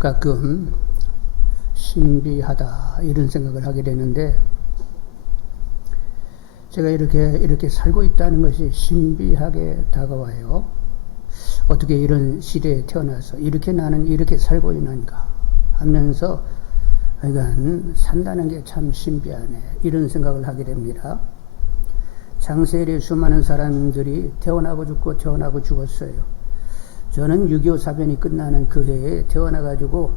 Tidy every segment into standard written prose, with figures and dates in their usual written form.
가끔 신비하다 이런 생각을 하게 되는데, 제가 이렇게 살고 있다는 것이 신비하게 다가와요. 어떻게 이런 시대에 태어나서 나는 이렇게 살고 있는가 하면서, 이건 산다는 게 참 신비하네 이런 생각을 하게 됩니다. 장세일에 수많은 사람들이 태어나고 죽고 태어나고 죽었어요. 저는 6.25 사변이 끝나는 그 해에 태어나가지고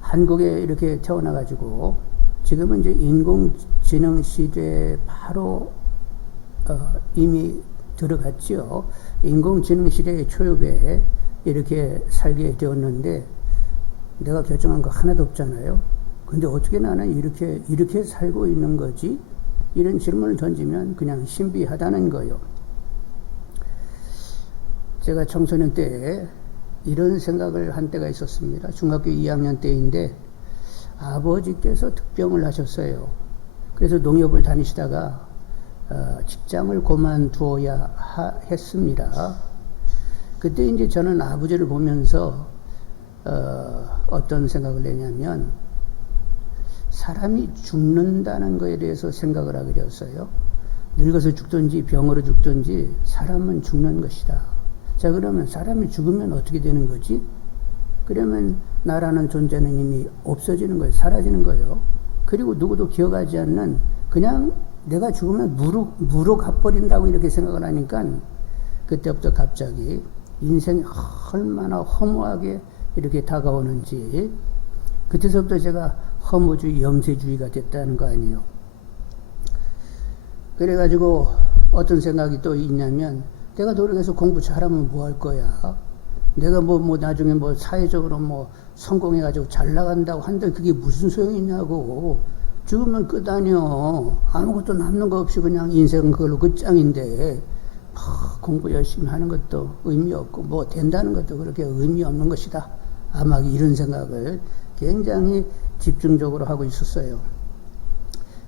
한국에 이렇게 태어나가지고 지금은 이제 인공지능 시대에 바로 이미 들어갔죠. 인공지능 시대의 초입에 이렇게 살게 되었는데, 내가 결정한 거 하나도 없잖아요. 근데 어떻게 나는 이렇게 살고 있는 거지? 이런 질문을 던지면 그냥 신비하다는 거예요. 제가 청소년 때 이런 생각을 한 때가 있었습니다. 중학교 2학년 때인데 아버지께서 특병을 하셨어요. 그래서 농협을 다니시다가 직장을 그만두어야 했습니다. 그때 이제 저는 아버지를 보면서 어떤 생각을 내냐면, 사람이 죽는다는 것에 대해서 생각을 하게 되었어요. 늙어서 죽든지 병으로 죽든지 사람은 죽는 것이다. 자, 그러면 사람이 죽으면 어떻게 되는 거지? 그러면 나라는 존재는 이미 없어지는 거예요. 사라지는 거예요. 그리고 누구도 기억하지 않는, 그냥 내가 죽으면 무로 가버린다고 이렇게 생각을 하니까, 그때부터 갑자기 인생이 얼마나 허무하게 이렇게 다가오는지, 그때서부터 제가 허무주의, 염세주의가 됐다는 거 아니에요. 그래가지고 어떤 생각이 또 있냐면, 내가 노력해서 공부 잘하면 뭐 할 거야? 내가 나중에 사회적으로 성공해가지고 잘 나간다고 한들 그게 무슨 소용이 있냐고. 죽으면 끝 아니요. 아무것도 남는 거 없이 그냥 인생은 그걸로 끝장인데, 공부 열심히 하는 것도 의미 없고, 된다는 것도 그렇게 의미 없는 것이다. 아마 이런 생각을 굉장히 집중적으로 하고 있었어요.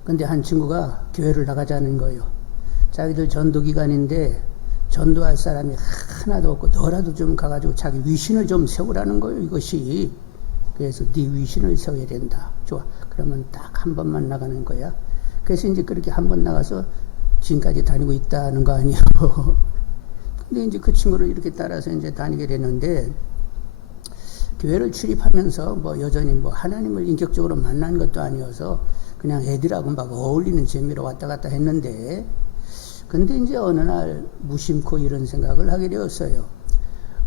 근데 한 친구가 교회를 나가자는 거예요. 자기들 전도기간인데 전도할 사람이 하나도 없고, 너라도 좀 가가지고 자기 위신을 좀 세우라는 거예요, 이것이. 그래서 네 위신을 세워야 된다. 좋아. 그러면 딱 한 번만 나가는 거야. 그래서 이제 그렇게 한 번 나가서 지금까지 다니고 있다는 거 아니에요. 근데 이제 그 친구를 이렇게 따라서 이제 다니게 되는데, 교회를 출입하면서 여전히 하나님을 인격적으로 만난 것도 아니어서 그냥 애들하고 막 어울리는 재미로 왔다 갔다 했는데, 근데 이제 어느 날 무심코 이런 생각을 하게 되었어요.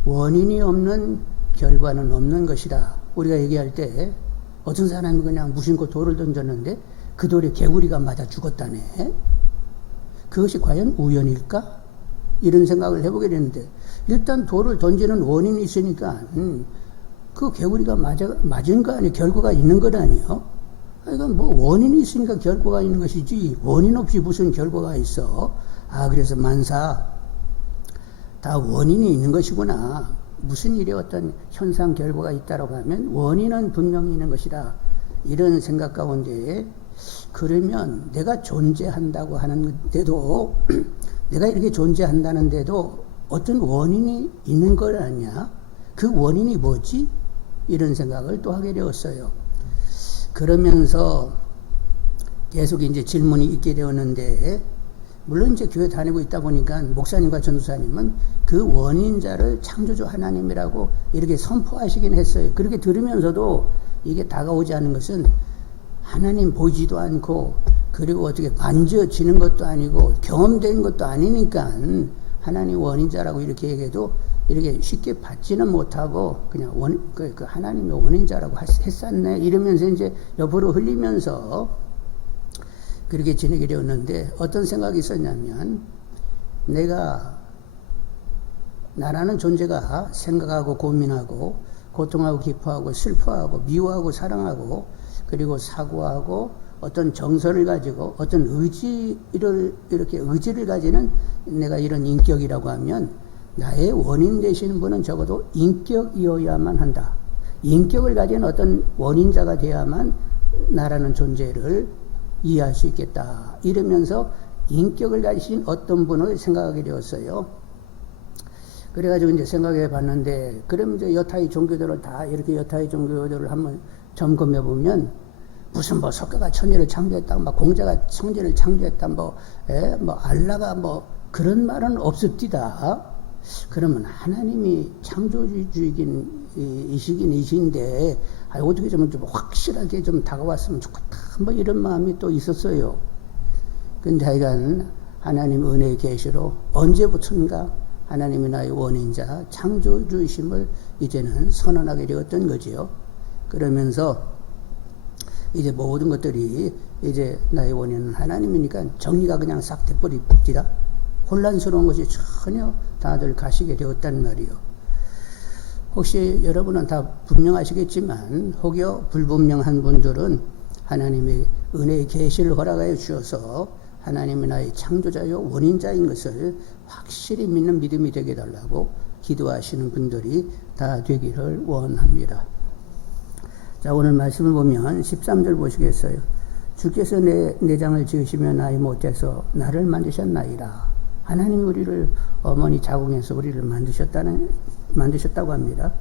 원인이 없는 결과는 없는 것이다. 우리가 얘기할 때 어떤 사람이 그냥 무심코 돌을 던졌는데 그 돌에 개구리가 맞아 죽었다네. 그것이 과연 우연일까? 이런 생각을 해보게 되는데, 일단 돌을 던지는 원인이 있으니까 그 개구리가 맞은 거 아니에요? 결과가 있는 것 아니에요? 이건 원인이 있으니까 결과가 있는 것이지, 원인 없이 무슨 결과가 있어? 그래서 만사 다 원인이 있는 것이구나. 무슨 일에 어떤 현상 결과가 있다라고 하면 원인은 분명히 있는 것이다. 이런 생각 가운데, 그러면 내가 존재한다고 하는데도 내가 이렇게 존재한다는데도 어떤 원인이 있는 것 아니야? 그 원인이 뭐지? 이런 생각을 또 하게 되었어요. 그러면서 계속 이제 질문이 있게 되었는데, 물론 이제 교회 다니고 있다 보니까 목사님과 전도사님은 그 원인자를 창조주 하나님이라고 이렇게 선포하시긴 했어요. 그렇게 들으면서도 이게 다가오지 않는 것은, 하나님 보이지도 않고, 그리고 어떻게 만져지는 것도 아니고 경험된 것도 아니니까 하나님 원인자라고 이렇게 얘기해도 이렇게 쉽게 받지는 못하고 그냥 그 하나님의 원인자라고 했었네 이러면서 이제 옆으로 흘리면서 그렇게 지내게 되었는데, 어떤 생각이 있었냐면, 나라는 존재가 생각하고 고민하고 고통하고 기뻐하고 슬퍼하고 미워하고 사랑하고 그리고 사고하고 어떤 정서를 가지고 어떤 의지를 가지는 내가 이런 인격이라고 하면, 나의 원인 되시는 분은 적어도 인격이어야만 한다. 인격을 가진 어떤 원인자가 되어야만 나라는 존재를 이해할 수 있겠다. 이러면서 인격을 가지신 어떤 분을 생각하게 되었어요. 그래가지고 이제 생각해 봤는데, 그럼 이제 여타의 종교들을 다 이렇게 여타의 종교들을 한번 점검해 보면, 무슨 뭐 석가가 천지를 창조했다, 뭐 공자가 천지를 창조했다, 뭐 알라가 뭐 그런 말은 없읍디다. 그러면 하나님이 창조주이긴 이신데, 어떻게 좀 확실하게 좀 다가왔으면 좋겠다, 뭐 이런 마음이 또 있었어요. 근데 하여간 하나님 은혜의 계시로 언제부턴가 하나님이 나의 원인자 창조주이심을 이제는 선언하게 되었던 거지요. 그러면서 이제 모든 것들이 이제 나의 원인은 하나님이니까 정리가 그냥 싹 돼버립니다. 혼란스러운 것이 전혀 다들 가시게 되었단 말이요. 혹시 여러분은 다 분명하시겠지만 혹여 불분명한 분들은 하나님의 은혜의 계시를 허락하여 주셔서 하나님이 나의 창조자요 원인자인 것을 확실히 믿는 믿음이 되게 해달라고 기도하시는 분들이 다 되기를 원합니다. 자, 오늘 말씀을 보면 13절 보시겠어요. 주께서 내 내장을 지으시며 나의 못에서 나를 만드셨나이다. 하나님이 우리를 어머니 자궁에서 우리를 만드셨다고 합니다.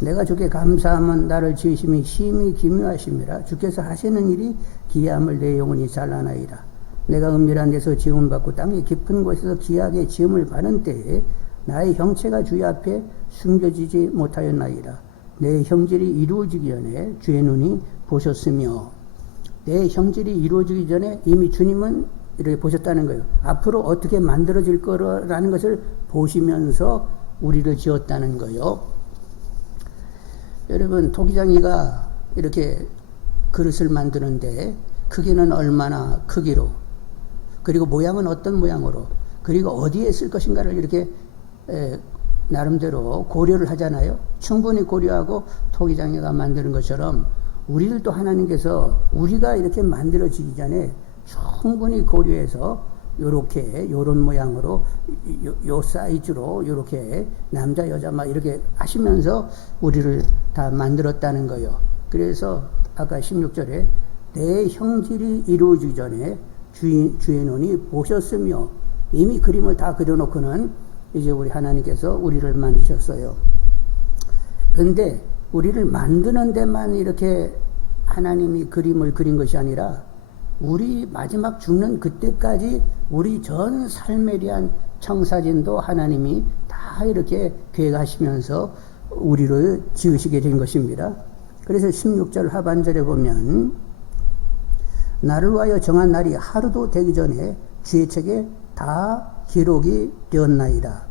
내가 주께 감사하면 나를 지으심이 심히 기묘하심이라. 주께서 하시는 일이 기이함을 내 영혼이 잘 아나이다. 내가 은밀한 데서 지음을 받고 땅의 깊은 곳에서 기이하게 지음을 받은 때에 나의 형체가 주의 앞에 숨겨지지 못하였나이다. 내 형질이 이루어지기 전에 주의 눈이 보셨으며, 내 형질이 이루어지기 전에 이미 주님은 이렇게 보셨다는 거예요. 앞으로 어떻게 만들어질 거라는 것을 보시면서 우리를 지었다는 거예요. 여러분, 토기장이가 이렇게 그릇을 만드는데 크기는 얼마나 크기로, 그리고 모양은 어떤 모양으로, 그리고 어디에 쓸 것인가를 이렇게 나름대로 고려를 하잖아요. 충분히 고려하고 토기장이가 만드는 것처럼 우리들도 하나님께서 우리가 이렇게 만들어지기 전에 충분히 고려해서 요렇게 요런 모양으로 요 사이즈로 요렇게 남자 여자 막 이렇게 하시면서 우리를 다 만들었다는 거예요. 그래서 아까 16절에 내 형질이 이루어지기 전에 주의 눈이 보셨으며, 이미 그림을 다 그려놓고는 이제 우리 하나님께서 우리를 만드셨어요. 근데 우리를 만드는 데만 이렇게 하나님이 그림을 그린 것이 아니라 우리 마지막 죽는 그때까지 우리 전 삶에 대한 청사진도 하나님이 다 이렇게 계획하시면서 우리를 지으시게 된 것입니다. 그래서 16절 하반절에 보면 나를 위하여 정한 날이 하루도 되기 전에 주의 책에 다 기록이 되었나이다.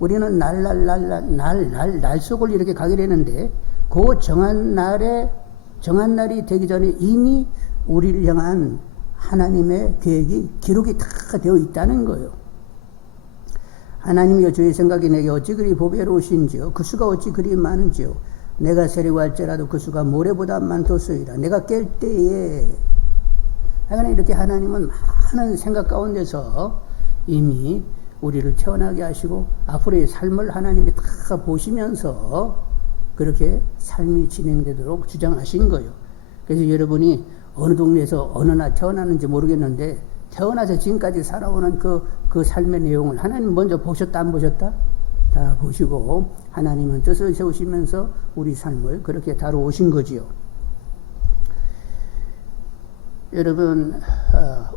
우리는 날 속을 이렇게 가게 되는데 그 정한 날이 되기 전에 이미 우리를 향한 하나님의 계획이 기록이 다 되어 있다는 거예요. 하나님이여 주의 생각이 내게 어찌 그리 보배로우신지요. 그 수가 어찌 그리 많은지요. 내가 세려고 할지라도 그 수가 모래보다 많도소이다. 내가 깰 때에, 하여간 이렇게 하나님은 많은 생각 가운데서 이미 우리를 태어나게 하시고 앞으로의 삶을 하나님이 다 보시면서 그렇게 삶이 진행되도록 주장하신 거예요. 그래서 여러분이 어느 동네에서 어느 날 태어났는지 모르겠는데 태어나서 지금까지 살아오는 그 삶의 내용을 하나님 먼저 보셨다 안 보셨다? 다 보시고 하나님은 뜻을 세우시면서 우리 삶을 그렇게 다루오신 거지요. 여러분,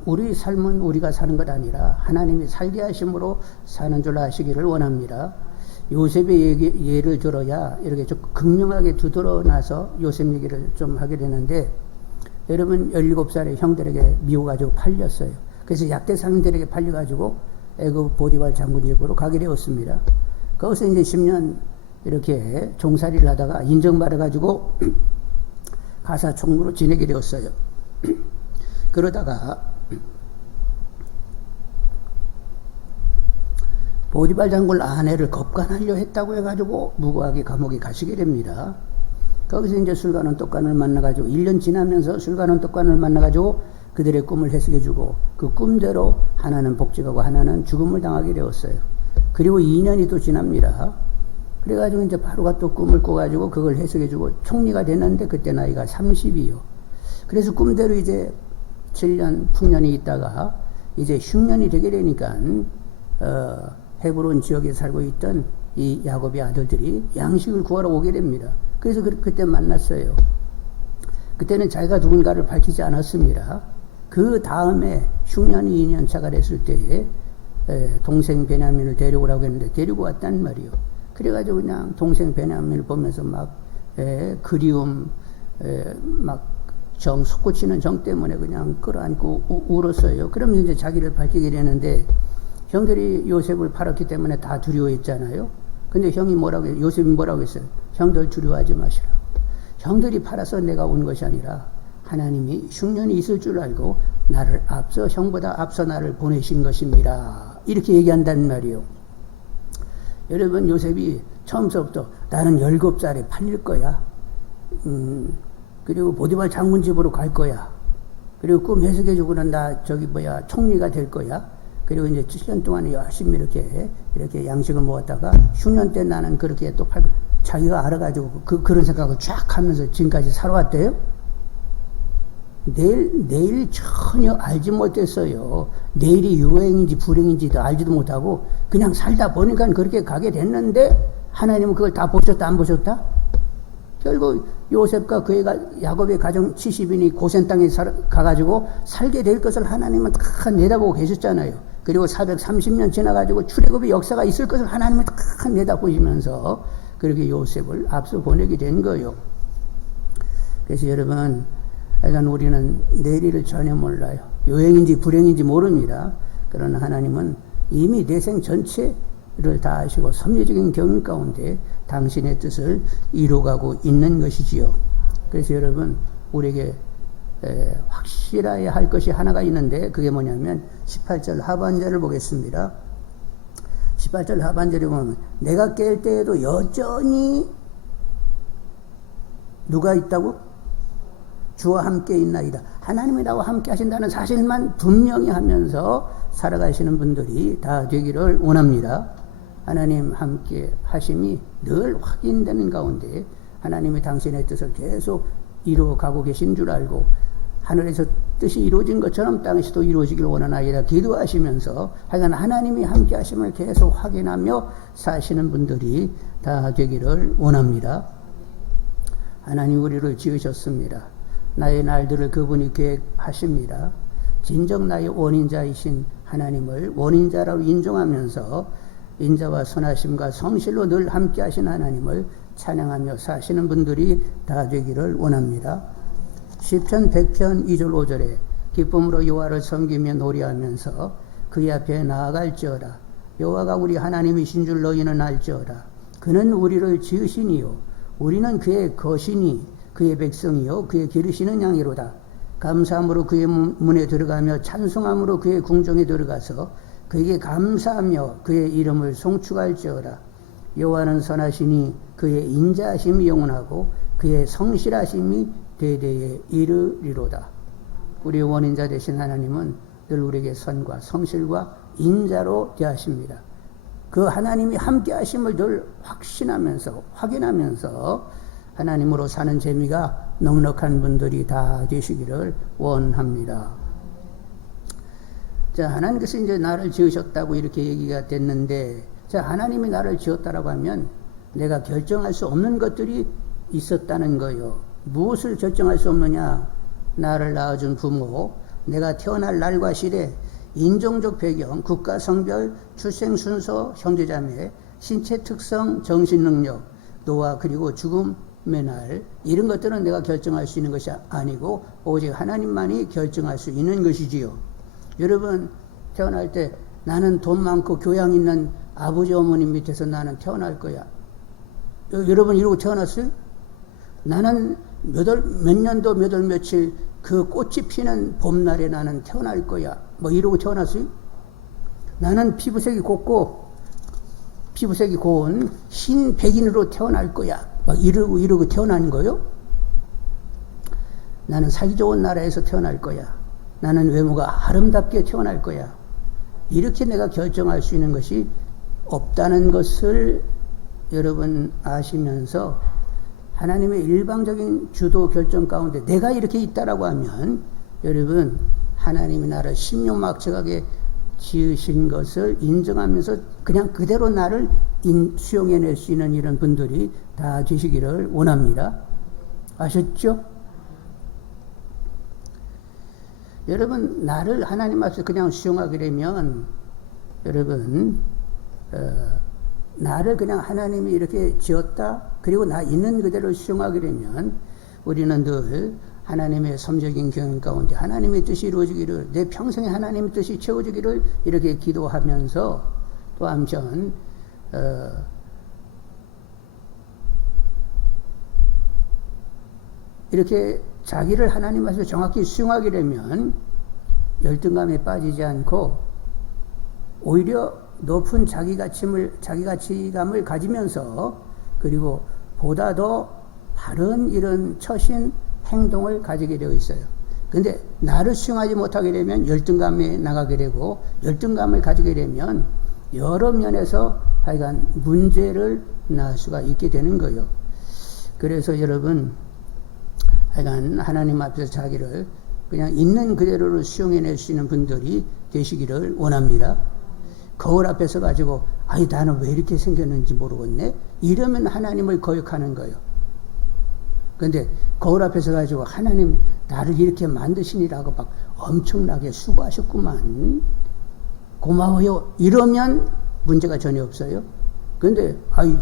우리 삶은 우리가 사는 것 아니라 하나님이 살게 하심으로 사는 줄 아시기를 원합니다. 요셉의 예를 들어야 이렇게 좀 극명하게 두드러나서 요셉 얘기를 좀 하게 되는데, 여러분 17살의 형들에게 미워가지고 팔렸어요. 그래서 약대 상인들에게 팔려가지고 애굽 보디발 장군 집으로 가게 되었습니다. 거기서 이제 10년 이렇게 종살이를 하다가 인정받아가지고 가사총무로 지내게 되었어요. 그러다가 보디발 장군 아내를 겁간하려 했다고 해가지고 무고하게 감옥에 가시게 됩니다. 거기서 이제 술가는 똑간을 만나가지고 1년 지나면서 술가는 똑간을 만나가지고 그들의 꿈을 해석해주고 그 꿈대로 하나는 복직하고 하나는 죽음을 당하게 되었어요. 그리고 2년이 또 지납니다. 그래가지고 이제 바로가 또 꿈을 꿔가지고 그걸 해석해주고 총리가 됐는데 그때 나이가 30이요. 그래서 꿈대로 이제 7년 풍년이 있다가 이제 흉년이 되게 되니까 헤브론 지역에 살고 있던 이 야곱의 아들들이 양식을 구하러 오게 됩니다. 그래서 그때 만났어요. 그때는 자기가 누군가를 밝히지 않았습니다. 그 다음에 흉년이 2년 차가 됐을 때에 동생 베냐민을 데려오라고 했는데 데리고 왔단 말이요. 그래가지고 그냥 동생 베냐민을 보면서 막 그리움, 막 솟구치는 정 때문에 그냥 끌어안고 울었어요. 그러면 이제 자기를 밝히게 되는데 형들이 요셉을 팔았기 때문에 다 두려워했잖아요. 근데 형이 뭐라고 했어요? 요셉이 뭐라고 했어요? 형들 두려워하지 마시라. 형들이 팔아서 내가 온 것이 아니라 하나님이 흉년이 있을 줄 알고 나를 형보다 앞서 나를 보내신 것입니다. 이렇게 얘기한단 말이에요. 여러분, 요셉이 처음부터 나는 17살에 팔릴 거야. 그리고 보디발 장군 집으로 갈 거야. 그리고 꿈 해석해주고는 나 총리가 될 거야. 그리고 이제 7년 동안 열심히 이렇게 양식을 모았다가 흉년 때 나는 그렇게 또 팔고 자기가 알아가지고 그런 생각을 쫙 하면서 지금까지 살아왔대요. 내일 전혀 알지 못했어요. 내일이 유행인지 불행인지도 알지도 못하고 그냥 살다 보니까 그렇게 가게 됐는데 하나님은 그걸 다 보셨다 안 보셨다? 결국 요셉과 그 애가 야곱의 가정 70인이 고센 땅에 가가지고 살게 될 것을 하나님은 다 내다보고 계셨잖아요. 그리고 430년 지나가지고 출애굽의 역사가 있을 것을 하나님은 다 내다보시면서 그렇게 요셉을 앞서 보내게 된 거예요. 그래서 여러분, 하여간 우리는 내일을 전혀 몰라요. 요행인지 불행인지 모릅니다. 그러나 하나님은 이미 내 생 전체를 다 아시고 섭리적인 경험 가운데 당신의 뜻을 이루어가고 있는 것이지요. 그래서 여러분, 우리에게 확실해야 할 것이 하나가 있는데 그게 뭐냐면 18절 하반절을 보겠습니다. 18절 하반절에 보면 내가 깰 때에도 여전히 누가 있다고? 주와 함께 있나이다. 하나님이 나와 함께 하신다는 사실만 분명히 하면서 살아가시는 분들이 다 되기를 원합니다. 하나님 함께 하심이 늘 확인되는 가운데 하나님이 당신의 뜻을 계속 이루어가고 계신 줄 알고 하늘에서 뜻이 이루어진 것처럼 땅에서도 이루어지길 원하나이다 기도하시면서 하여간 하나님이 함께 하심을 계속 확인하며 사시는 분들이 다 되기를 원합니다. 하나님 우리를 지으셨습니다. 나의 날들을 그분이 계획하십니다. 진정 나의 원인자이신 하나님을 원인자라고 인정하면서 인자와 선하심과 성실로 늘 함께 하신 하나님을 찬양하며 사시는 분들이 다 되기를 원합니다. 시편 100편 2절 5절에 기쁨으로 여호와를 섬기며 노래하면서 그의 앞에 나아갈지어다. 여호와가 우리 하나님이신 줄 너희는 알지어다. 그는 우리를 지으시니요 우리는 그의 것이니 그의 백성이요 그의 기르시는 양이로다. 감사함으로 그의 문에 들어가며 찬송함으로 그의 궁정에 들어가서 그에게 감사하며 그의 이름을 송축할지어다. 여호와는 선하시니 그의 인자하심이 영원하고 그의 성실하심이 대대에 이르리로다. 우리의 원인자 되신 하나님은 늘 우리에게 선과 성실과 인자로 대하십니다. 그 하나님이 함께 하심을 늘 확인하면서 하나님으로 사는 재미가 넉넉한 분들이 다 되시기를 원합니다. 자, 하나님께서 이제 나를 지으셨다고 이렇게 얘기가 됐는데, 자, 하나님이 나를 지었다라고 하면 내가 결정할 수 없는 것들이 있었다는 거예요. 무엇을 결정할 수 없느냐? 나를 낳아준 부모, 내가 태어날 날과 시대, 인종적 배경, 국가 성별, 출생 순서, 형제자매, 신체 특성, 정신 능력, 노화 그리고 죽음의 날, 이런 것들은 내가 결정할 수 있는 것이 아니고 오직 하나님만이 결정할 수 있는 것이지요. 여러분, 태어날 때 나는 돈 많고 교양 있는 아버지 어머니 밑에서 나는 태어날 거야. 여러분 이러고 태어났어요? 나는 몇 년도 몇 월 며칠 그 꽃이 피는 봄날에 나는 태어날 거야. 뭐 이러고 태어났어요? 나는 피부색이 곱고 피부색이 고운 흰 백인으로 태어날 거야. 막 이러고 태어난 거요? 나는 살기 좋은 나라에서 태어날 거야. 나는 외모가 아름답게 태어날 거야. 이렇게 내가 결정할 수 있는 것이 없다는 것을 여러분 아시면서 하나님의 일방적인 주도 결정 가운데 내가 이렇게 있다라고 하면 여러분 하나님이 나를 신묘막측하게 지으신 것을 인정하면서 그냥 그대로 나를 수용해낼 수 있는 이런 분들이 다 되시기를 원합니다. 아셨죠? 여러분, 나를 하나님 앞에서 그냥 수용하게 되면, 여러분, 나를 그냥 하나님이 이렇게 지었다, 그리고 나 있는 그대로 수용하게 되면, 우리는 늘 하나님의 섬적인 경영 가운데 하나님의 뜻이 이루어지기를, 내 평생에 하나님의 뜻이 채워지기를 이렇게 기도하면서, 또 한편 이렇게 자기를 하나님 앞에서 정확히 수용하게 되면 열등감에 빠지지 않고 오히려 높은 자기가치감을 가지면서, 그리고 보다 더 바른 이런 처신 행동을 가지게 되어 있어요. 근데 나를 수용하지 못하게 되면 열등감에 나가게 되고, 열등감을 가지게 되면 여러 면에서 하여간 문제를 낳을 수가 있게 되는 거예요. 그래서 여러분, 하여간 하나님 앞에서 자기를 그냥 있는 그대로를 수용해낼 수 있는 분들이 되시기를 원합니다. 거울 앞에서 가지고 아이 나는 왜 이렇게 생겼는지 모르겠네, 이러면 하나님을 거역하는 거예요. 근데 거울 앞에서 가지고 하나님 나를 이렇게 만드시니라고 막 엄청나게 수고하셨구만, 고마워요, 이러면 문제가 전혀 없어요. 근데 아이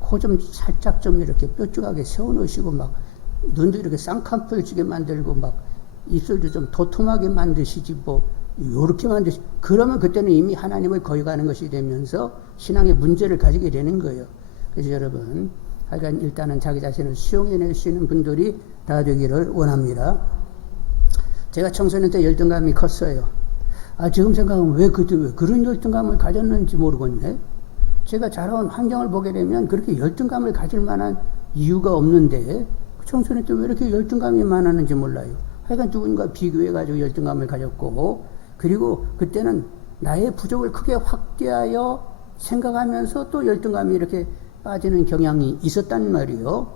코 좀 살짝 좀 이렇게 뾰족하게 세워놓으시고 막 눈도 이렇게 쌍꺼풀 지게 만들고 막 입술도 좀 도톰하게 만드시지 뭐 요렇게 만드시, 그러면 그때는 이미 하나님을 거역하는 것이 되면서 신앙의 문제를 가지게 되는 거예요. 그래서 여러분, 하여간 일단은 자기 자신을 수용해낼 수 있는 분들이 다 되기를 원합니다. 제가 청소년 때 열등감이 컸어요. 지금 생각하면 왜 그때 왜 그런 열등감을 가졌는지 모르겠네. 제가 자라온 환경을 보게 되면 그렇게 열등감을 가질 만한 이유가 없는데 청소년 때 왜 이렇게 열등감이 많았는지 몰라요. 하여간 누군가 비교해가지고 열등감을 가졌고, 그리고 그때는 나의 부족을 크게 확대하여 생각하면서 또 열등감이 이렇게 빠지는 경향이 있었단 말이에요.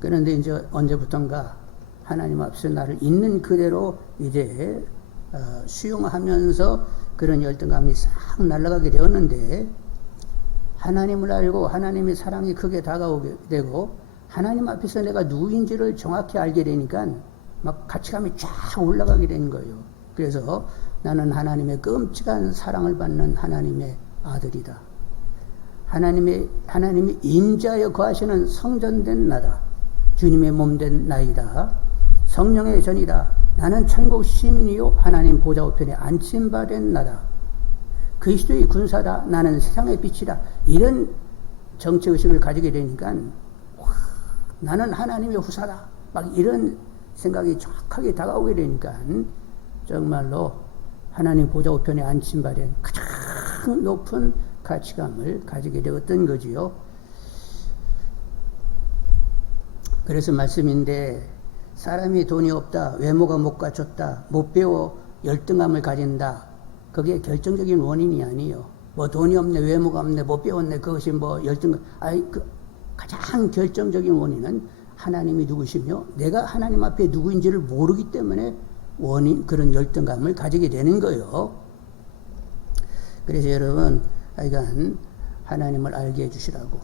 그런데 이제 언제부턴가 하나님 앞에서 나를 있는 그대로 이제 수용하면서 그런 열등감이 싹 날아가게 되었는데, 하나님을 알고 하나님의 사랑이 크게 다가오게 되고 하나님 앞에서 내가 누구인지를 정확히 알게 되니까 막 가치감이 쫙 올라가게 되는 거예요. 그래서 나는 하나님의 끔찍한 사랑을 받는 하나님의 아들이다. 하나님이 임자여 거하시는 성전된 나다. 주님의 몸된 나이다. 성령의 전이다. 나는 천국 시민이요 하나님 보좌 우편에 앉힌바된 나다. 그리스도의 군사다. 나는 세상의 빛이다. 이런 정체의식을 가지게 되니까 나는 하나님의 후사다. 막 이런 생각이 정확하게 다가오게 되니까 정말로 하나님 보좌 우편에 앉힌바된 가장 높은 가치감을 가지게 되었던 거지요. 그래서 말씀인데, 사람이 돈이 없다, 외모가 못 갖췄다, 못 배워 열등감을 가진다, 그게 결정적인 원인이 아니에요. 뭐 돈이 없네, 외모가 없네, 못 배웠네, 그것이 뭐 열등감, 가장 결정적인 원인은 하나님이 누구시며 내가 하나님 앞에 누구인지를 모르기 때문에 그런 열등감을 가지게 되는 거예요. 그래서 여러분, 하여간 하나님을 알게 해주시라고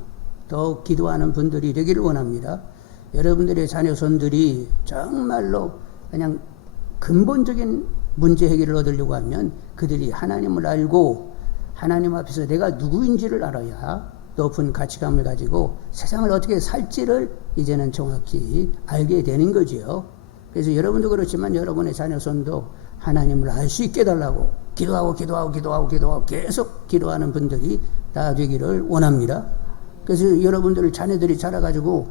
더욱 기도하는 분들이 되기를 원합니다. 여러분들의 자녀손들이 정말로 그냥 근본적인 문제 해결을 얻으려고 하면 그들이 하나님을 알고 하나님 앞에서 내가 누구인지를 알아야 높은 가치감을 가지고 세상을 어떻게 살지를 이제는 정확히 알게 되는 거지요. 그래서 여러분도 그렇지만 여러분의 자녀손도 하나님을 알 수 있게 해달라고 기도하고 계속 기도하는 분들이 다 되기를 원합니다. 그래서 여러분들 자녀들이 자라가지고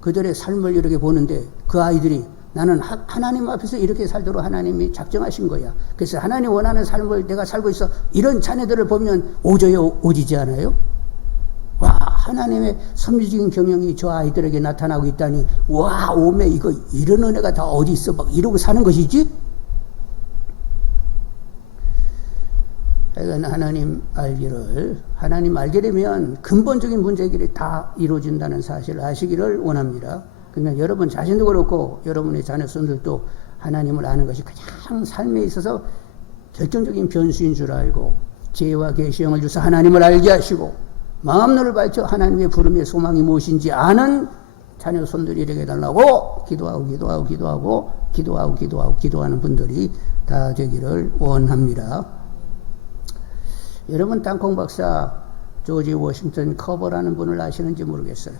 그들의 삶을 이렇게 보는데 그 아이들이 나는 하나님 앞에서 이렇게 살도록 하나님이 작정하신 거야. 그래서 하나님 원하는 삶을 내가 살고 있어. 이런 자녀들을 보면 오지지 않아요? 와, 하나님의 섭리적인 경영이 저 아이들에게 나타나고 있다니, 와, 오메, 이런 은혜가 다 어디 있어? 막 이러고 사는 것이지? 그러니까 하나님 알게 되면 근본적인 문제 해결이 다 이루어진다는 사실을 아시기를 원합니다. 그러면 여러분 자신도 그렇고 여러분의 자녀손들도 하나님을 아는 것이 가장 삶에 있어서 결정적인 변수인 줄 알고 지혜와 계시형을 주사 하나님을 알게 하시고 마음눈을 밝혀 하나님의 부름의 소망이 무엇인지 아는 자녀 손들이 되게 해달라고 기도하는 분들이 다 되기를 원합니다. 여러분 땅콩 박사 조지 워싱턴 커버라는 분을 아시는지 모르겠어요.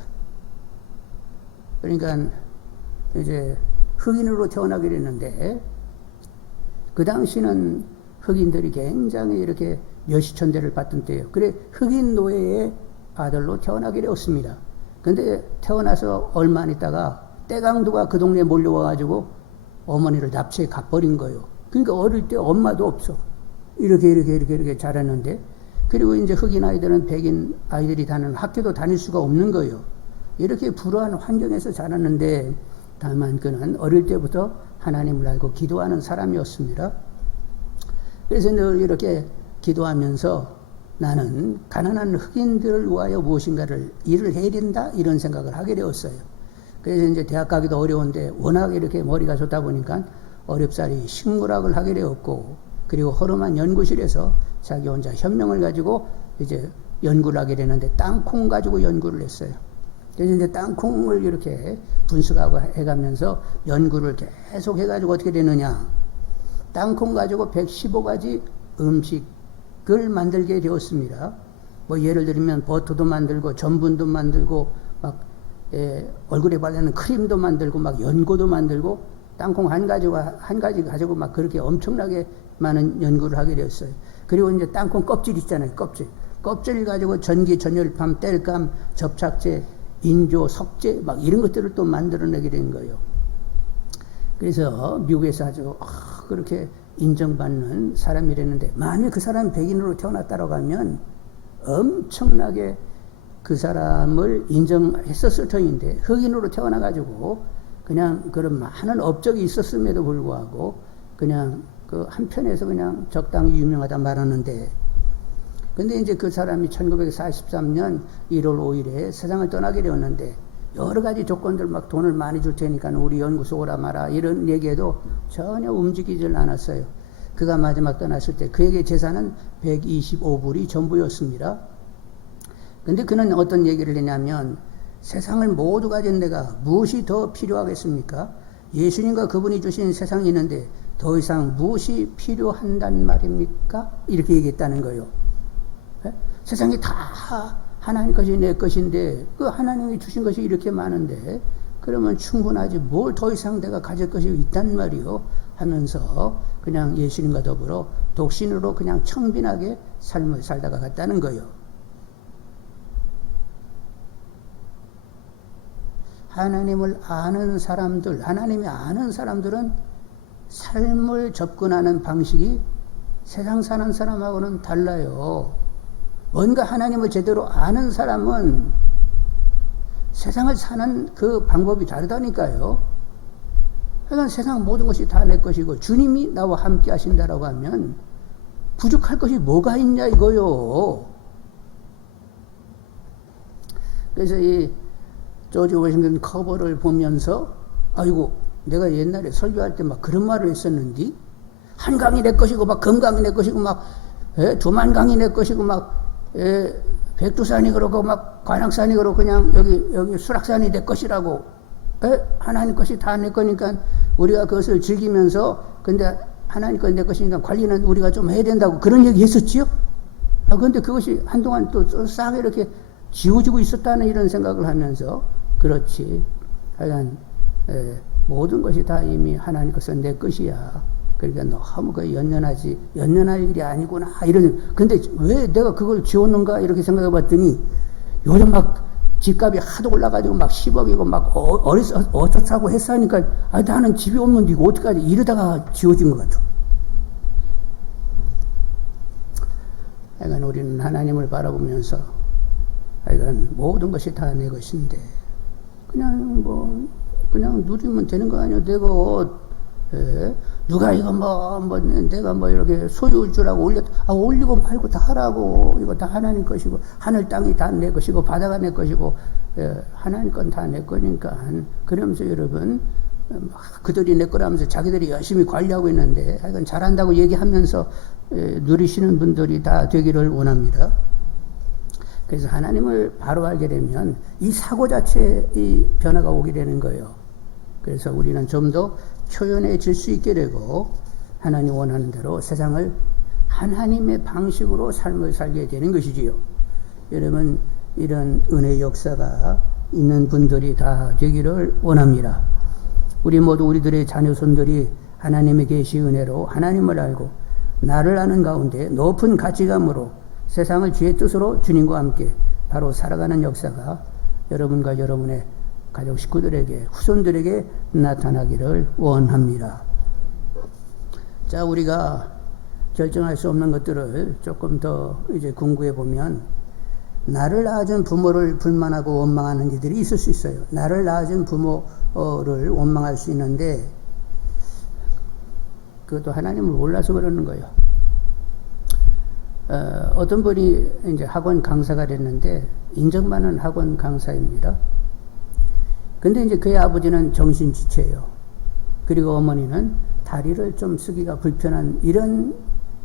그러니까 이제 흑인으로 태어나게 됐는데 그 당시는 흑인들이 굉장히 이렇게 멸시천대를 받던 때예요. 그래 흑인 노예의 아들로 태어나게 되었습니다. 근데 태어나서 얼마 안 있다가 떼강도가 그 동네에 몰려와가지고 어머니를 납치해 가버린 거예요. 그러니까 어릴 때 엄마도 없어. 이렇게 자랐는데, 그리고 이제 흑인 아이들은 백인 아이들이 다니는 학교도 다닐 수가 없는 거예요. 이렇게 불우한 환경에서 자랐는데, 다만 그는 어릴 때부터 하나님을 알고 기도하는 사람이었습니다. 그래서 늘 이렇게 기도하면서 나는 가난한 흑인들을 위하여 무엇인가를 일을 해야 된다 이런 생각을 하게 되었어요. 그래서 이제 대학 가기도 어려운데 워낙 이렇게 머리가 좋다 보니까 어렵사리 식물학을 하게 되었고, 그리고 허름한 연구실에서 자기 혼자 현명을 가지고 이제 연구를 하게 되는데 땅콩 가지고 연구를 했어요. 그래서 이제 땅콩을 이렇게 분석하고 해가면서 연구를 계속 해가지고 어떻게 되느냐, 땅콩 가지고 115가지 음식을 만들게 되었습니다. 뭐 예를 들면 버터도 만들고 전분도 만들고 막 얼굴에 바르는 크림도 만들고 막 연고도 만들고 땅콩 한 가지 가지고 막 그렇게 엄청나게 많은 연구를 하게 되었어요. 그리고 이제 땅콩 껍질 있잖아요. 껍질 가지고 전기, 전열판, 땔감, 접착제, 인조, 석재 막 이런 것들을 또 만들어내게 된 거예요. 그래서 미국에서 아주 그렇게 인정받는 사람이랬는데, 만약 그 사람이 백인으로 태어났다고 하면 엄청나게 그 사람을 인정했었을 터인데, 흑인으로 태어나가지고 그냥 그런 많은 업적이 있었음에도 불구하고 그냥 그 한편에서 그냥 적당히 유명하다 말하는데, 근데 이제 그 사람이 1943년 1월 5일에 세상을 떠나게 되었는데, 여러 가지 조건들 막 돈을 많이 줄 테니까 우리 연구소 오라 마라 이런 얘기에도 전혀 움직이질 않았어요. 그가 마지막 떠났을 때 그에게 재산은 125불이 전부였습니다. 근데 그는 어떤 얘기를 했냐면, 세상을 모두 가진 내가 무엇이 더 필요하겠습니까? 예수님과 그분이 주신 세상이 있는데 더 이상 무엇이 필요한단 말입니까? 이렇게 얘기했다는 거예요. 네? 세상이 다 하나님 것이 내 것인데 그 하나님이 주신 것이 이렇게 많은데 그러면 충분하지 뭘 더 이상 내가 가질 것이 있단 말이요 하면서 그냥 예수님과 더불어 독신으로 그냥 청빈하게 삶을 살다가 갔다는 거예요. 하나님을 아는 사람들, 하나님이 아는 사람들은 삶을 접근하는 방식이 세상 사는 사람하고는 달라요. 뭔가 하나님을 제대로 아는 사람은 세상을 사는 그 방법이 다르다니까요. 그러니까 세상 모든 것이 다 내 것이고 주님이 나와 함께 하신다라고 하면 부족할 것이 뭐가 있냐 이거요. 그래서 이 조지 워싱턴 커버를 보면서 아이고 내가 옛날에 설교할 때 막 그런 말을 했었는데, 한강이 내 것이고 막 금강이 내 것이고 막 두만강이 내 것이고 막 백두산이 그러고 막 관악산이 그러고 그냥 여기 수락산이 내 것이라고, 하나님 것이 다 내 거니까 우리가 그것을 즐기면서, 근데 하나님 것 내 것이니까 관리는 우리가 좀 해야 된다고 그런 얘기 했었지요? 그런데 그것이 한동안 또 싹 이렇게 지워지고 있었다는 이런 생각을 하면서, 그렇지. 하여간, 모든 것이 다 이미 하나님 것은 내 것이야. 그러니까 너무 그 연연할 일이 아니구나. 근데 왜 내가 그걸 지웠는가? 이렇게 생각해 봤더니, 요즘 막 집값이 하도 올라가지고 막 10억이고 막 어쩌자고 했어 하니까, 나는 집이 없는데 이거 어떡하지? 이러다가 지워진 것 같아. 하여간 우리는 하나님을 바라보면서, 하여간 모든 것이 다 내 것인데, 그냥 누리면 되는 거 아니야. 내가 누가 이거 내가 이렇게 소유주라고 올리고 말고 다 하라고. 이거 다 하나님 것이고, 하늘 땅이 다 내 것이고, 바다가 내 것이고, 하나님 건 다 내 거니까. 그러면서 여러분, 그들이 내 거라면서 자기들이 열심히 관리하고 있는데 하여간 잘한다고 얘기하면서 누리시는 분들이 다 되기를 원합니다. 그래서 하나님을 바로 알게 되면 이 사고 자체에 이 변화가 오게 되는 거예요. 그래서 우리는 좀 더 초연해질 수 있게 되고 하나님 원하는 대로 세상을 하나님의 방식으로 삶을 살게 되는 것이지요. 여러분, 이런 은혜의 역사가 있는 분들이 다 되기를 원합니다. 우리 모두 우리들의 자녀손들이 하나님의 계시 은혜로 하나님을 알고 나를 아는 가운데 높은 가치감으로 세상을 주의 뜻으로 주님과 함께 바로 살아가는 역사가 여러분과 여러분의 가족 식구들에게, 후손들에게 나타나기를 원합니다. 자, 우리가 결정할 수 없는 것들을 조금 더 이제 궁구해 보면, 나를 낳아준 부모를 불만하고 원망하는 이들이 있을 수 있어요. 나를 낳아준 부모를 원망할 수 있는데, 그것도 하나님을 몰라서 그러는 거예요. 어떤 분이 이제 학원 강사가 됐는데, 인정받는 학원 강사입니다. 근데 이제 그의 아버지는 정신지체예요. 그리고 어머니는 다리를 좀 쓰기가 불편한 이런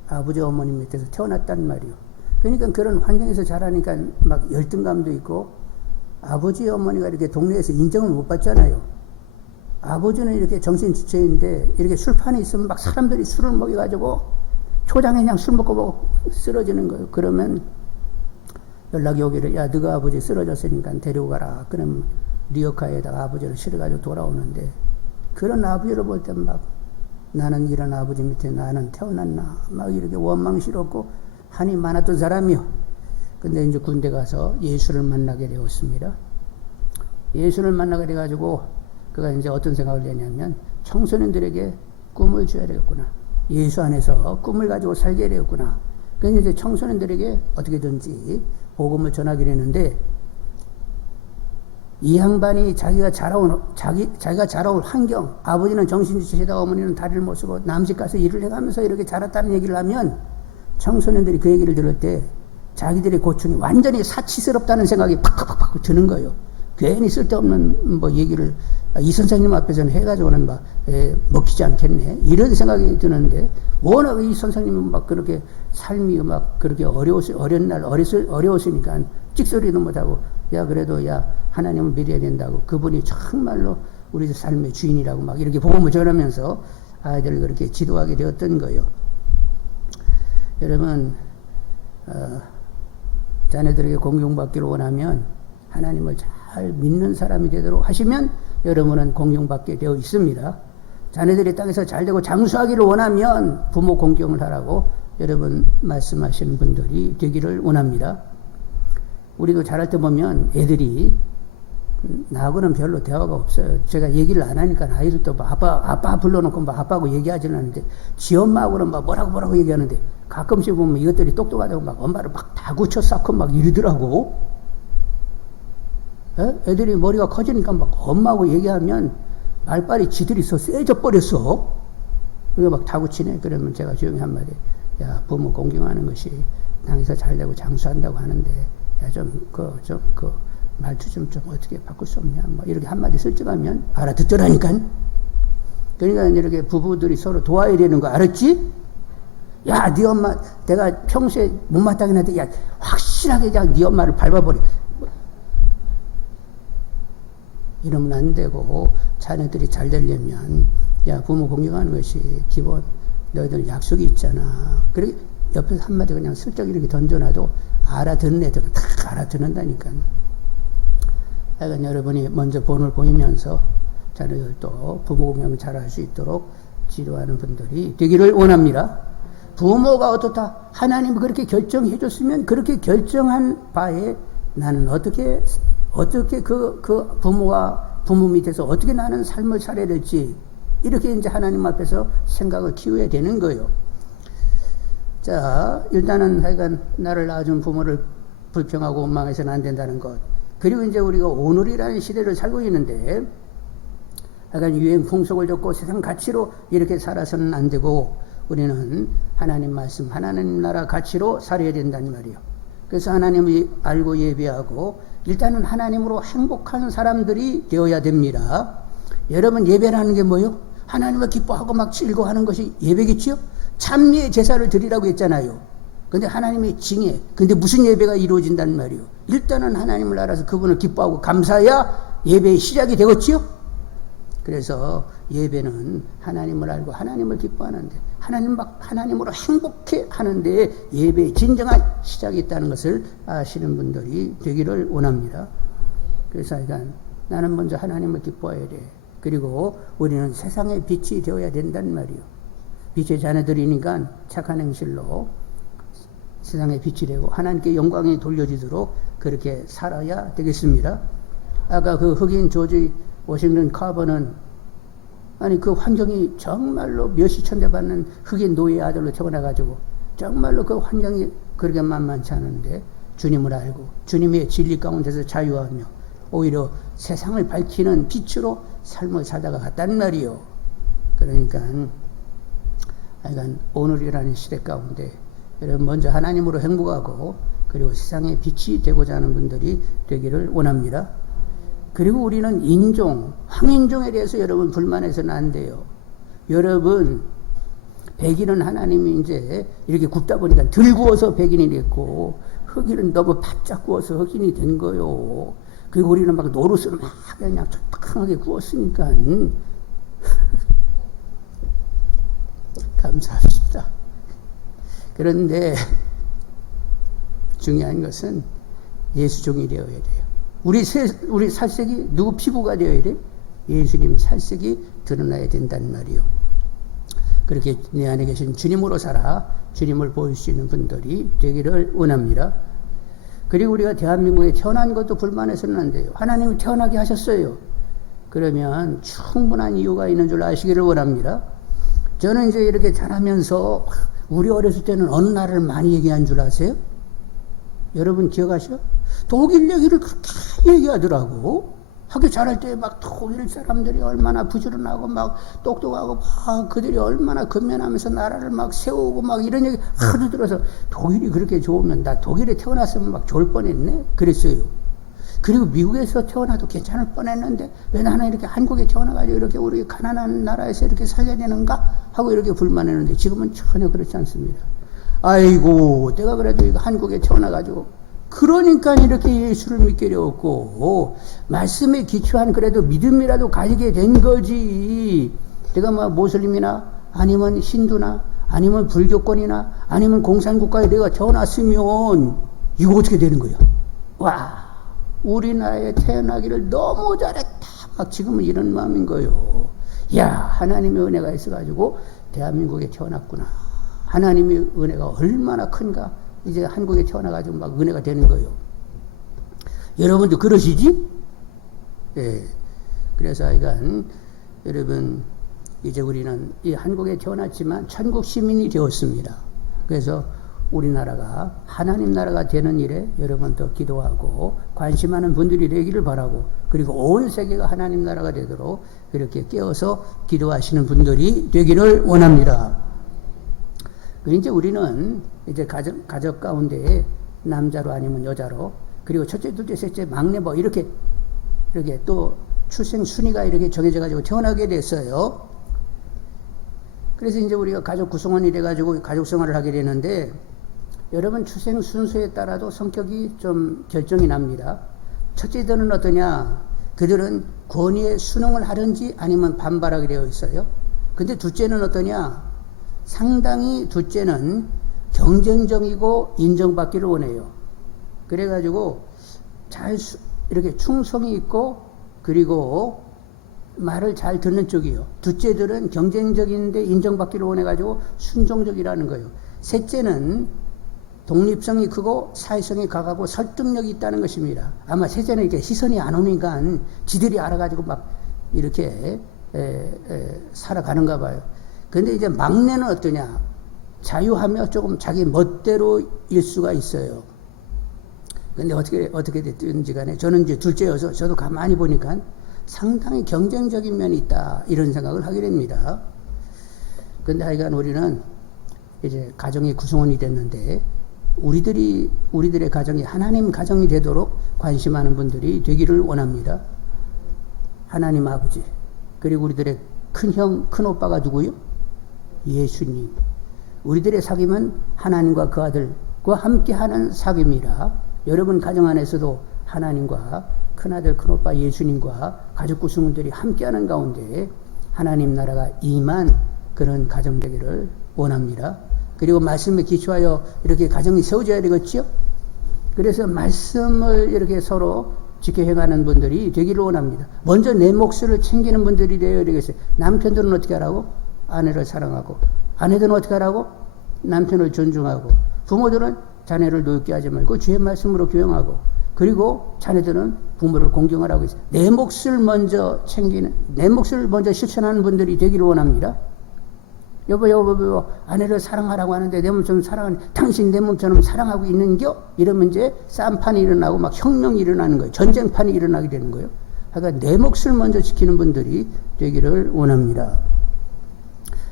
아버지 어머니 밑에서 태어났단 말이에요. 그러니까 그런 환경에서 자라니까 막 열등감도 있고, 아버지 어머니가 이렇게 동네에서 인정을 못 받잖아요. 아버지는 이렇게 정신지체인데 이렇게 술판이 있으면 막 사람들이 술을 먹여가지고 초장에 그냥 술 먹고 쓰러지는 거예요. 그러면 연락이 오기를, 야, 너가 아버지 쓰러졌으니까 데리고 가라. 그럼 리어카에다가 아버지를 실어가지고 돌아오는데, 그런 아버지를 볼 때 막 나는 이런 아버지 밑에 나는 태어났나 막 이렇게 원망스럽고 한이 많았던 사람이요. 근데 이제 군대 가서 예수를 만나게 되었습니다. 예수를 만나게 돼가지고 그가 이제 어떤 생각을 내냐면, 청소년들에게 꿈을 줘야 되겠구나. 예수 안에서 꿈을 가지고 살게 되었구나. 그래서 이제 청소년들에게 어떻게든지 복음을 전하기로 했는데, 이 양반이 자기가 자라온 환경, 아버지는 정신지체다, 어머니는 다리를 못 쓰고 남집 가서 일을 해가면서 이렇게 자랐다는 얘기를 하면, 청소년들이 그 얘기를 들을 때 자기들의 고충이 완전히 사치스럽다는 생각이 팍팍팍 드는 거예요. 괜히 쓸데없는 뭐 얘기를 이 선생님 앞에서는 해가지고는 막 먹히지 않겠네, 이런 생각이 드는데, 워낙 이 선생님은 막 그렇게 삶이 막 그렇게 어려웠으니까 찍소리도 못하고, 야, 그래도 야, 하나님을 믿어야 된다고, 그분이 정말로 우리 삶의 주인이라고 막 이렇게 복음을 전하면서 아이들을 그렇게 지도하게 되었던 거예요. 여러분, 자녀들에게 공경받기를 원하면 하나님을 잘 믿는 사람이 되도록 하시면 여러분은 공경받게 되어 있습니다. 자녀들이 땅에서 잘되고 장수하기를 원하면 부모 공경을 하라고 여러분 말씀하시는 분들이 되기를 원합니다. 우리도 자랄 때 보면 애들이 나하고는 별로 대화가 없어요. 제가 얘기를 안 하니까 아이들도 막 아빠 불러놓고 막 아빠하고 얘기하지는 않는데, 지 엄마하고는 막 뭐라고 얘기하는데, 가끔씩 보면 이것들이 똑똑하다고 막 엄마를 막 다구쳐 쌓고 막 이러더라고. 애들이 머리가 커지니까 막 엄마하고 얘기하면 말빨이 지들이 세져 버렸어. 그리고 막 다구치네. 그러면 제가 조용히 한마디, 야, 부모 공경하는 것이 땅에서 잘되고 장수한다고 하는데, 야, 그 말투 좀 어떻게 바꿀 수 없냐, 뭐 이렇게 한마디 슬쩍하면 알아듣더라니까. 그러니까 이렇게 부부들이 서로 도와야 되는 거 알았지? 야, 네 엄마 내가 평소에 못마땅히 했는데, 야, 확실하게 그냥 네 엄마를 밟아버려. 이러면 안 되고, 자녀들이 잘 되려면, 야, 부모 공경하는 것이 기본, 너희들 약속이 있잖아. 그렇게 옆에서 한마디 그냥 슬쩍 이렇게 던져놔도 알아듣는 애들은 다 알아듣는다니까. 하여간 여러분이 먼저 본을 보이면서 자녀들도 부모 공경을 잘할 수 있도록 지도하는 분들이 되기를 원합니다. 부모가 어떻다, 하나님이 그렇게 결정해 줬으면 그렇게 결정한 바에 나는 어떻게 그 부모와 부모 밑에서 어떻게 나는 삶을 살아야 될지, 이렇게 이제 하나님 앞에서 생각을 키워야 되는 거예요. 자, 일단은 하여간 나를 낳아준 부모를 불평하고 원망해서는 안 된다는 것. 그리고 이제 우리가 오늘이라는 시대를 살고 있는데, 약간 유행 풍속을 줬고 세상 가치로 이렇게 살아서는 안 되고, 우리는 하나님 말씀, 하나님 나라 가치로 살아야 된다는 말이에요. 그래서 하나님을 알고 예배하고 일단은 하나님으로 행복한 사람들이 되어야 됩니다. 여러분 예배라는 게 뭐요? 하나님을 기뻐하고 막 즐거워하는 것이 예배겠지요? 찬미의 제사를 드리라고 했잖아요. 근데 하나님의 징에, 근데 무슨 예배가 이루어진단 말이요? 일단은 하나님을 알아서 그분을 기뻐하고 감사해야 예배의 시작이 되겠지요? 그래서 예배는 하나님을 알고 하나님을 기뻐하는데, 하나님으로 행복해 하는데 예배의 진정한 시작이 있다는 것을 아시는 분들이 되기를 원합니다. 그래서 나는 먼저 하나님을 기뻐해야 돼. 그리고 우리는 세상의 빛이 되어야 된단 말이요. 빛의 자녀들이니까 착한 행실로 세상의 빛이 되고 하나님께 영광이 돌려지도록 그렇게 살아야 되겠습니다. 아까 그 흑인 조지 워싱턴 카버는 아니 그 환경이 정말로 몇십 천대 받는 흑인 노예의 아들로 태어나가지고 정말로 그 환경이 그렇게 만만치 않은데 주님을 알고 주님의 진리 가운데서 자유하며 오히려 세상을 밝히는 빛으로 삶을 살다가 갔단 말이요. 그러니까 오늘이라는 시대 가운데 여러분 먼저 하나님으로 행복하고 그리고 세상의 빛이 되고자 하는 분들이 되기를 원합니다. 그리고 우리는 인종, 황인종에 대해서 여러분 불만해서는 안 돼요. 여러분 백인은 하나님이 이제 이렇게 굽다 보니까 덜 구워서 백인이 됐고 흑인은 너무 바짝 구워서 흑인이 된 거요. 그리고 우리는 막 노릇을 막 그냥 촉촉하게 구웠으니까 감사합니다. 그런데 중요한 것은 예수 종이 되어야 돼요. 우리 살색이 누구 피부가 되어야 돼? 예수님 살색이 드러나야 된단 말이요. 그렇게 내 안에 계신 주님으로 살아 주님을 보일 수 있는 분들이 되기를 원합니다. 그리고 우리가 대한민국에 태어난 것도 불만해서는 안 돼요. 하나님이 태어나게 하셨어요. 그러면 충분한 이유가 있는 줄 아시기를 원합니다. 저는 이제 이렇게 자라면서 우리 어렸을 때는 어느 나라를 많이 얘기한 줄 아세요? 여러분 기억하시죠? 독일 얘기를 그렇게 얘기하더라고. 학교 잘할 때 막 독일 사람들이 얼마나 부지런하고 막 똑똑하고 막 그들이 얼마나 근면하면서 나라를 막 세우고 막 이런 얘기 하도 들어서 독일이 그렇게 좋으면 나 독일에 태어났으면 막 좋을 뻔했네 그랬어요. 그리고 미국에서 태어나도 괜찮을 뻔했는데 왜 나는 이렇게 한국에 태어나가지고 이렇게 우리 가난한 나라에서 이렇게 살아야 되는가 하고 이렇게 불만했는데 지금은 전혀 그렇지 않습니다. 아이고 내가 그래도 이거 한국에 태어나가지고 그러니까 이렇게 예수를 믿게 되었고 말씀에 기초한 그래도 믿음이라도 가지게 된 거지. 내가 뭐 모슬림이나 아니면 힌두나 아니면 불교권이나 아니면 공산국가에 내가 태어났으면 이거 어떻게 되는 거야? 와 우리나라에 태어나기를 너무 잘했다. 막 지금은 이런 마음인 거요. 야 하나님의 은혜가 있어가지고 대한민국에 태어났구나. 하나님의 은혜가 얼마나 큰가. 이제 한국에 태어나가지고 막 은혜가 되는 거예요. 여러분도 그러시지? 예. 그래서 여러분, 이제 우리는 이 한국에 태어났지만 천국 시민이 되었습니다. 그래서 우리나라가 하나님 나라가 되는 일에 여러분 더 기도하고 관심하는 분들이 되기를 바라고 그리고 온 세계가 하나님 나라가 되도록 그렇게 깨어서 기도하시는 분들이 되기를 원합니다. 이제 우리는 이제 가족 가운데 남자로 아니면 여자로 그리고 첫째, 둘째, 셋째, 막내 뭐 이렇게 또 출생 순위가 이렇게 정해져 가지고 태어나게 됐어요. 그래서 이제 우리가 가족 구성원이 돼 가지고 가족 생활을 하게 되는데 여러분 출생 순서에 따라도 성격이 좀 결정이 납니다. 첫째들은 어떠냐? 그들은 권위에 순응을 하든지 아니면 반발하게 되어 있어요. 근데 둘째는 어떠냐? 상당히 둘째는 경쟁적이고 인정받기를 원해요. 그래가지고 이렇게 충성이 있고 그리고 말을 잘 듣는 쪽이요. 둘째들은 경쟁적인데 인정받기를 원해가지고 순종적이라는 거예요. 셋째는 독립성이 크고 사회성이 강하고 설득력이 있다는 것입니다. 아마 셋째는 이렇게 시선이 안 오니까 지들이 알아가지고 막 이렇게 살아가는가 봐요. 근데 이제 막내는 어떠냐? 자유하며 조금 자기 멋대로일 수가 있어요. 근데 어떻게 됐든지 간에 저는 이제 둘째여서 저도 가만히 보니까 상당히 경쟁적인 면이 있다. 이런 생각을 하게 됩니다. 근데 하여간 우리는 이제 가정의 구성원이 됐는데 우리들의 가정이 하나님 가정이 되도록 관심하는 분들이 되기를 원합니다. 하나님 아버지, 그리고 우리들의 큰 형, 큰 오빠가 누구요? 예수님. 우리들의 사귐은 하나님과 그 아들과 함께하는 사귐이라 여러분 가정 안에서도 하나님과 큰아들, 큰오빠 예수님과 가족 구성원들이 함께하는 가운데 하나님 나라가 임한 그런 가정 되기를 원합니다. 그리고 말씀에 기초하여 이렇게 가정이 세워져야 되겠죠? 그래서 말씀을 이렇게 서로 지켜 행하는 분들이 되기를 원합니다. 먼저 내 몫을 챙기는 분들이 되어야 되겠어요. 남편들은 어떻게 하라고? 아내를 사랑하고, 아내들은 어떻게 하라고? 남편을 존중하고, 부모들은 자녀를 노엽게 하지 말고 주의 말씀으로 교영하고, 그리고 자녀들은 부모를 공경하라고 했어요. 내 몫을 먼저 챙기는, 내 몫을 먼저 실천하는 분들이 되기를 원합니다. 여보, 아내를 사랑하라고 하는데 내 몸처럼 사랑하는, 당신 내 몸처럼 사랑하고 있는겨? 이러면 이제 쌈판이 일어나고 막 혁명이 일어나는 거예요. 전쟁판이 일어나게 되는 거예요. 그러니까 내 몫을 먼저 지키는 분들이 되기를 원합니다.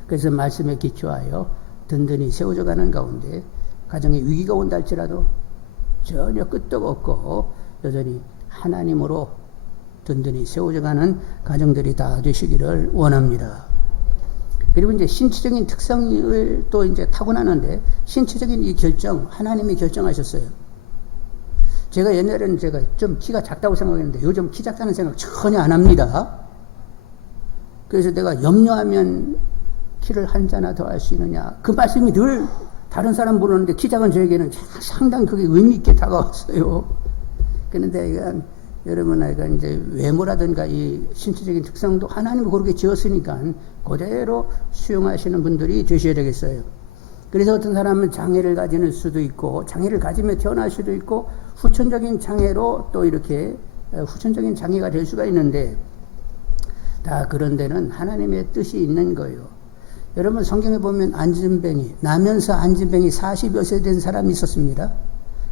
그래서 말씀에 기초하여 든든히 세워져 가는 가운데 가정에 위기가 온다 할지라도 전혀 끄떡 없고 여전히 하나님으로 든든히 세워져 가는 가정들이 다 되시기를 원합니다. 그리고 이제 신체적인 특성을 또 이제 타고나는데 신체적인 이 결정, 하나님이 결정하셨어요. 제가 옛날에는 제가 좀 키가 작다고 생각했는데 요즘 키 작다는 생각 전혀 안 합니다. 그래서 내가 염려하면 키를 한 자나 더 할 수 있느냐. 그 말씀이 늘 다른 사람 모르는데 키 작은 저에게는 상당히 그게 의미 있게 다가왔어요. 그런데 여러분, 이제 외모라든가 이 신체적인 특성도 하나님이 그렇게 지었으니까 그대로 수용하시는 분들이 되셔야 되겠어요. 그래서 어떤 사람은 장애를 가지는 수도 있고, 장애를 가지며 태어날 수도 있고, 후천적인 장애로 또 이렇게 후천적인 장애가 될 수가 있는데, 다 그런 데는 하나님의 뜻이 있는 거예요. 여러분, 성경에 보면 안진뱅이, 나면서 안진뱅이 40여 세 된 사람이 있었습니다.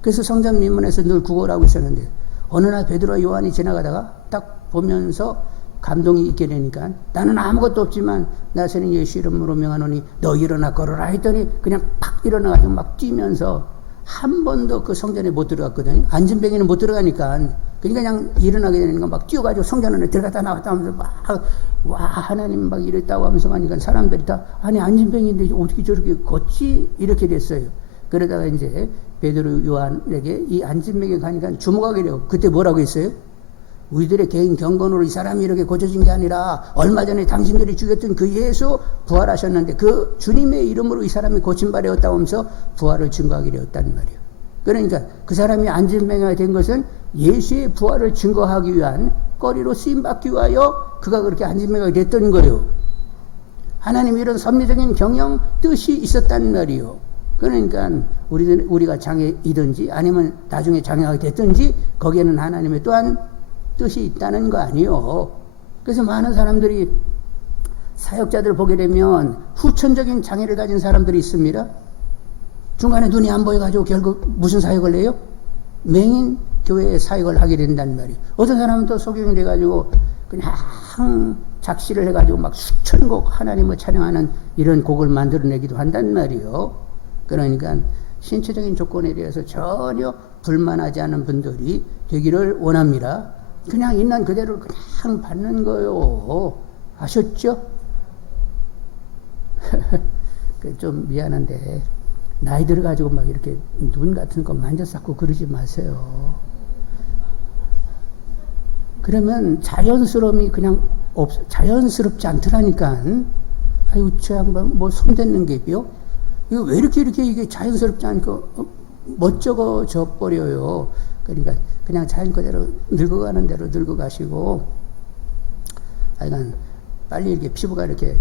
그래서 성전 민문에서 늘 구걸하고 있었는데, 어느 날 베드로와 요한이 지나가다가 딱 보면서 감동이 있게 되니까 나는 아무것도 없지만 나서는 예수 이름으로 명하노니 너 일어나 걸어라 했더니 그냥 팍 일어나가지고 막 뛰면서 한 번도 그 성전에 못 들어갔거든요. 안진뱅이는 못 들어가니까 그냥 일어나게 되니까 막 뛰어가지고 성전 안에 들어갔다 나왔다 하면서 막 와 하나님 막 이랬다고 하면서 가니까 사람들이 다 아니 안진뱅이인데 어떻게 저렇게 걷지? 이렇게 됐어요. 그러다가 이제 베드로 요한에게 이 안진뱅이 가니까 주목하게 돼요. 그때 뭐라고 했어요? 우리들의 개인 경건으로 이 사람이 이렇게 고쳐진 게 아니라 얼마 전에 당신들이 죽였던 그 예수 부활하셨는데 그 주님의 이름으로 이 사람이 고침받았다고 하면서 부활을 증거하게 되었단 말이에요. 그러니까 그 사람이 안진뱅이가 된 것은 예수의 부활을 증거하기 위한 거리로 쓰임받기 위하여 그가 그렇게 안진뱅이가 됐던 거예요. 하나님 이런 섭리적인 경영 뜻이 있었단 말이에요. 그러니까 우리가 장애이든지 아니면 나중에 장애가 됐든지 거기에는 하나님의 또한 뜻이 있다는 거 아니에요. 그래서 많은 사람들이 사역자들을 보게 되면 후천적인 장애를 가진 사람들이 있습니다. 중간에 눈이 안 보여가지고 결국 무슨 사역을 해요? 맹인 교회에 사역을 하게 된단 말이에요. 어떤 사람은 또 소경이 돼가지고 그냥 작시를 해가지고 막 수천 곡 하나님을 찬양하는 이런 곡을 만들어내기도 한단 말이에요. 그러니까 신체적인 조건에 대해서 전혀 불만하지 않은 분들이 되기를 원합니다. 그냥 있는 그대로 그냥 받는 거요. 아셨죠? 좀 미안한데 나이 들어가지고 막 이렇게 눈 같은 거 만져싸고 그러지 마세요. 그러면 자연스러움이 그냥 자연스럽지 않더라니까. 아유, 저 양반 뭐 손대는 게요? 이거 왜 이렇게 이게 자연스럽지 않고 멋쩍어져 버려요. 그러니까 그냥 자연 그대로 늙어가는 대로 늙어가시고, 하여간 빨리 이렇게 피부가 이렇게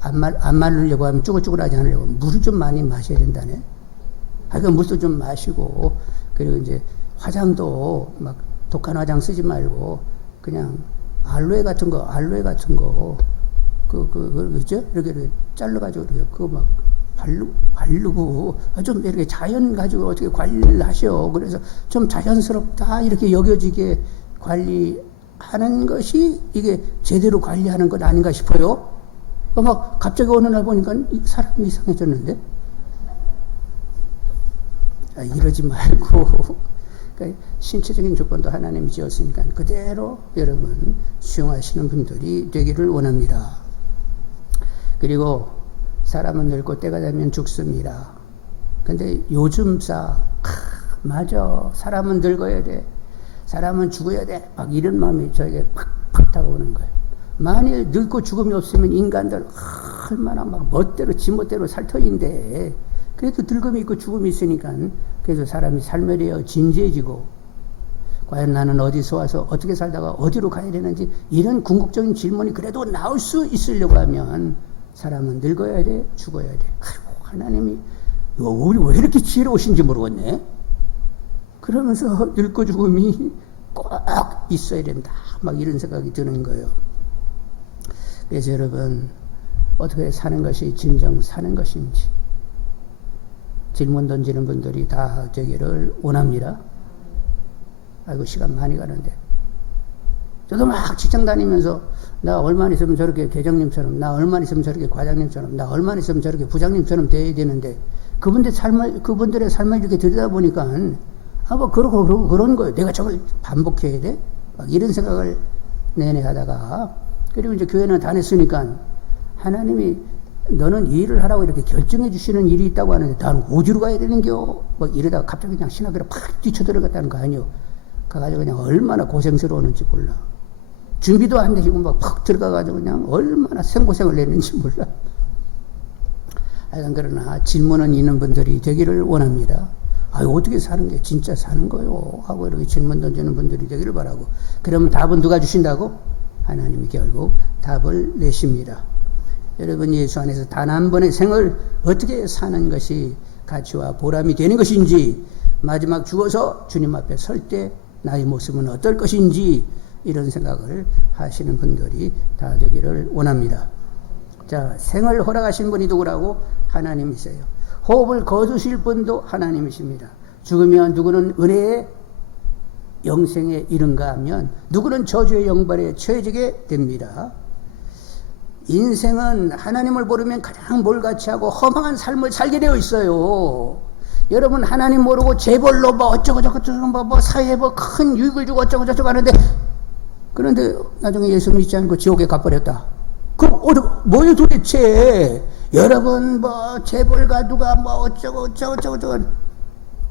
안 마르려고 하면 쭈글쭈글하지 않으려고 물을 좀 많이 마셔야 된다네. 하여간 물도 좀 마시고, 그리고 이제 화장도 막 독한 화장 쓰지 말고 그냥 알로에 같은 거 그죠? 이렇게 잘라가지고 이렇게 그거 막 바르고 좀 이렇게 자연 가지고 어떻게 관리를 하셔. 그래서 좀 자연스럽다 이렇게 여겨지게 관리하는 것이 이게 제대로 관리하는 것 아닌가 싶어요. 막 갑자기 어느 날 보니까 사람이 이상해졌는데, 이러지 말고 그러니까 신체적인 조건도 하나님이 지었으니까 그대로 여러분 수용하시는 분들이 되기를 원합니다. 그리고 사람은 늙고 때가 되면 죽습니다. 근데 요즘사 맞아, 사람은 늙어야 돼, 사람은 죽어야 돼, 막 이런 마음이 저에게 팍팍 다가오는 거예요. 만일 늙고 죽음이 없으면 인간들 얼마나 막 멋대로 지멋대로 살 터인데, 그래도 늙음이 있고 죽음이 있으니까 그래서 사람이 삶에 대해 진지해지고, 과연 나는 어디서 와서 어떻게 살다가 어디로 가야 되는지 이런 궁극적인 질문이 그래도 나올 수 있으려고 하면 사람은 늙어야 돼, 죽어야 돼. 아이고, 하나님이 우리 왜 이렇게 지혜로우신지 모르겠네. 그러면서 늙고 죽음이 꼭 있어야 된다, 막 이런 생각이 드는 거예요. 그래서 여러분, 어떻게 사는 것이 진정 사는 것인지 질문 던지는 분들이 다 되기를 원합니다. 아이고, 시간 많이 가는데. 저도 막 직장 다니면서 나 얼마나 있으면 저렇게 계장님처럼, 나 얼마나 있으면 저렇게 과장님처럼, 나 얼마나 있으면 저렇게 부장님처럼 돼야 되는데, 그분들의 삶을 이렇게 들여다보니까 뭐 그러고 그런 거예요. 내가 저걸 반복해야 돼? 막 이런 생각을 내내 하다가, 그리고 이제 교회는 다녔으니까 하나님이 너는 이 일을 하라고 이렇게 결정해 주시는 일이 있다고 하는데 나는 어디로 가야 되는겨? 막 이러다가 갑자기 그냥 신학교로 팍 뛰쳐들어갔다는 거 아니요. 가가지고 그냥 얼마나 고생스러웠는지 몰라. 준비도 안 되시고 막 팍 들어가가지고 그냥 얼마나 생고생을 했는지 몰라. 하여간 그러나 질문은 있는 분들이 되기를 원합니다. 아유, 어떻게 사는 게 진짜 사는 거요? 하고 이렇게 질문 던지는 분들이 되기를 바라고. 그러면 답은 누가 주신다고? 하나님이 결국 답을 내십니다. 여러분, 예수 안에서 단 한 번의 생을 어떻게 사는 것이 가치와 보람이 되는 것인지, 마지막 죽어서 주님 앞에 설 때 나의 모습은 어떨 것인지, 이런 생각을 하시는 분들이 다 되기를 원합니다. 자, 생을 허락하신 분이 누구라고? 하나님이세요. 호흡을 거두실 분도 하나님이십니다. 죽으면 누구는 은혜의 영생에 이른가 하면 누구는 저주의 영벌에 처해지게 됩니다. 인생은 하나님을 모르면 가장 몰같이하고 허망한 삶을 살게 되어 있어요. 여러분, 하나님 모르고 재벌로 뭐 어쩌고저쩌고 뭐 사회에 뭐 큰 유익을 주고 어쩌고저쩌고 하는데, 그런데 나중에 예수 믿지 않고 지옥에 가버렸다. 그럼 뭐예요 도대체? 여러분, 뭐 재벌가 누가 뭐 어쩌고저쩌고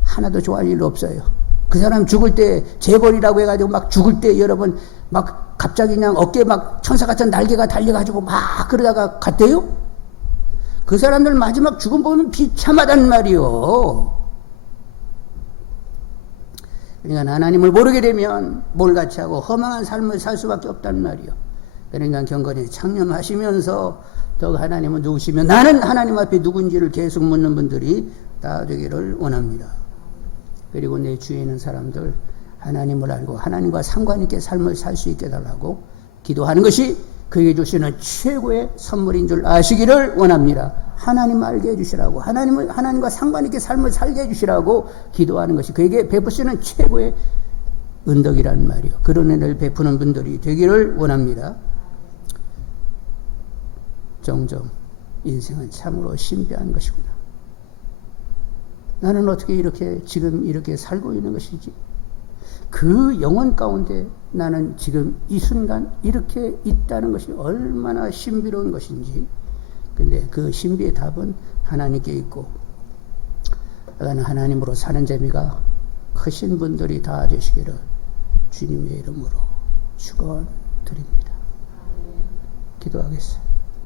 하나도 좋아할 일 없어요. 그 사람 죽을 때 재벌이라고 해가지고 막 죽을 때 여러분 막 갑자기 그냥 어깨에 막 천사같은 날개가 달려가지고 막 그러다가 갔대요? 그 사람들 마지막 죽음 보면 비참하단 말이요. 그러니까 하나님을 모르게 되면 몰같이 하고 허망한 삶을 살 수밖에 없단 말이요. 그러니까 경건히 창념하시면서 더욱 하나님은 누구시며 나는 하나님 앞에 누군지를 계속 묻는 분들이 다 되기를 원합니다. 그리고 내 주위에 있는 사람들 하나님을 알고 하나님과 상관 있게 삶을 살 수 있게 해달라고 기도하는 것이 그에게 주시는 최고의 선물인 줄 아시기를 원합니다. 하나님 알게 해주시라고, 하나님과 상관 있게 삶을 살게 해주시라고 기도하는 것이 그에게 베푸시는 최고의 은덕이란 말이요. 그런 은혜를 베푸는 분들이 되기를 원합니다. 종종 인생은 참으로 신비한 것이구나. 나는 어떻게 지금 이렇게 살고 있는 것이지? 그 영혼 가운데 나는 지금 이 순간 이렇게 있다는 것이 얼마나 신비로운 것인지. 근데 그 신비의 답은 하나님께 있고, 하나님으로 사는 재미가 크신 분들이 다 되시기를 주님의 이름으로 축원드립니다. 기도하겠습니다.